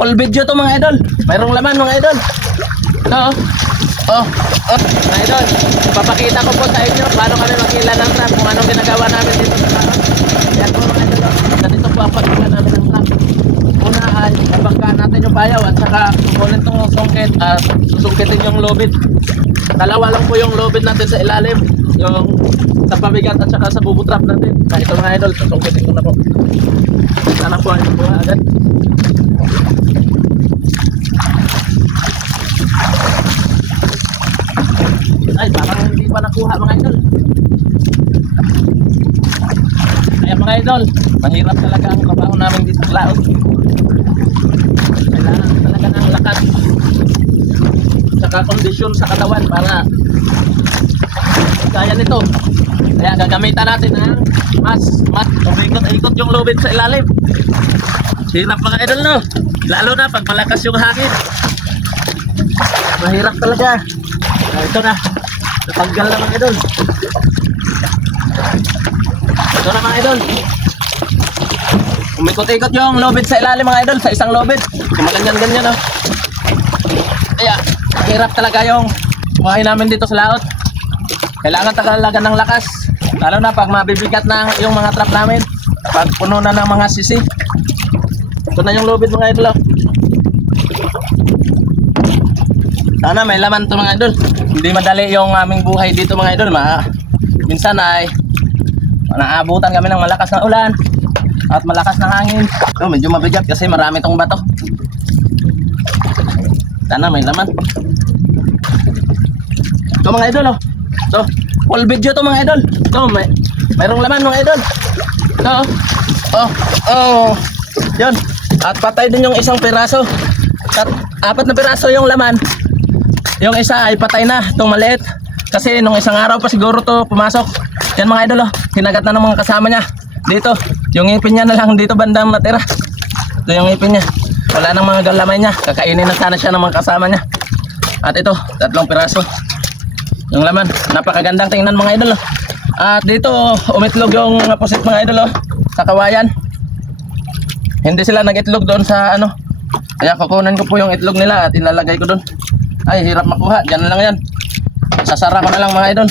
full video to mga idol. Mayroong laman mga idol. No? Mga idol, papakita ko po sa inyo paano kami mag-ila ng trap, kung anong ginagawa namin dito sa trap. Yan po mga idol. Nandito po ang pag-ila namin ng trap. Una ay nabanggaan natin yung bayaw at saka kukunin itong sungkit at susungkitin yung lubid. Dalawa lang po yung lubid natin sa ilalim, yung sa pabigat at saka sa bubo trap natin. Ito mga idol, susungkitin ko na po. Sana po ay nakuha agad. Ay, parang hindi pa nakuha mga idol. Kaya mga idol, mahirap talaga ang trabaho namin dito sa laot. Kailangan talaga ng lakas saka kondisyon sa katawan para kaya nito. Kaya gagamitan natin ng mas umikot-ikot yung lubid sa ilalim. Hirap mga idol, no? Lalo na pag malakas yung hangin. Mahirap talaga. Ito na, natanggal na mga idol. Ito na mga idol. Umikot-ikot yung lubid sa ilalim mga idol, sa isang lubid. Kumaganyan-ganyan, no? Kaya mahirap talaga yung buhay namin dito sa laot. Kailangan talaga ng lakas, lalo na pag mabibigat na yung mga trap namin, pag puno na ng mga sisi. Ito na yung lubid mga idol. Sana may laman to mga idol. Hindi madali yung aming buhay dito mga idol. Minsan ay naabutan kami ng malakas na ulan at malakas na hangin. Ito medyo mabigat kasi marami tong bato. Sana may laman. Ito mga idol, oh. So, full video to mga idol. Ito, mayroong laman mga idol. Ito, yun. At patay din yung isang piraso. At 4 na piraso yung laman. Yung isa ay patay na, itong maliit. Kasi nung isang araw pa siguro to pumasok. Yan mga idol, oh. Hinagat na ng mga kasama niya. Dito, yung ngipin niya na lang dito bandang natira. Ito yung ngipin niya. Wala nang mga galamay niya. Kakainin na sana siya ng mga kasama niya. At ito, 3 piraso. Yung laman, napakagandang tingnan mga idol, oh. At dito, umitlog yung pusit mga idol, oh, sa kawayan. Hindi sila nag-itlog doon sa ano. Kaya kukunin ko po yung itlog nila at ilalagay ko doon. Ay, hirap makuha. Diyan na lang yan. Sasara ko na lang mga idol.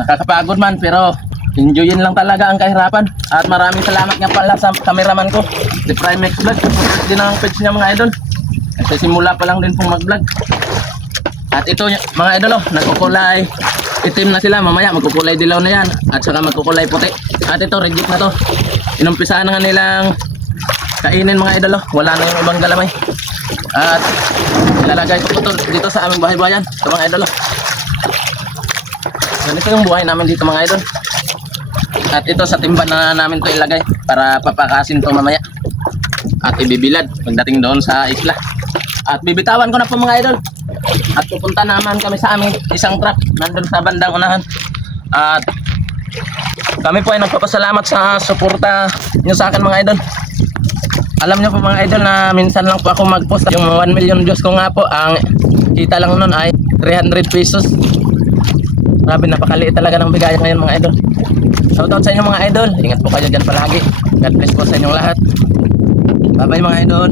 Nakakapagod man pero enjoyin lang talaga ang kahirapan. At maraming salamat nga pala sa cameraman ko, si Primex Vlog. Din ang page niya mga idol. Kasi simula pa lang din pong mag-vlog. At ito mga idol, oh, nagkukulay itim na sila. Mamaya magkukulay dilaw na yan. At saka magkukulay puti. At ito reject na to. Inumpisahan na nga nilang kainin mga idol, oh. Wala na yung ibang galamay. At ilalagay ko po to dito sa aming bahay-bayan. Ito mga idol, oh. Ganito yung buhay namin dito mga idol. At ito sa timban na namin to ilagay para papakasin to mamaya. At ibibilad pagdating doon sa isla. At bibitawan ko na po mga idol. At pupunta naman kami sa aming isang truck nandun sa bandang unahan. At kami po ay nagpapasalamat sa suporta nyo sa akin mga idol. Alam nyo po mga idol na minsan lang po ako mag-post. Yung 1 million views ko nga po, ang kita lang nun ay 300 pesos. Grabe, napakaliit talaga ng bigayan ngayon mga idol. Shoutout sa inyo mga idol. Ingat po kayo dyan palagi. God bless po sa inyong lahat. Bye bye mga idol.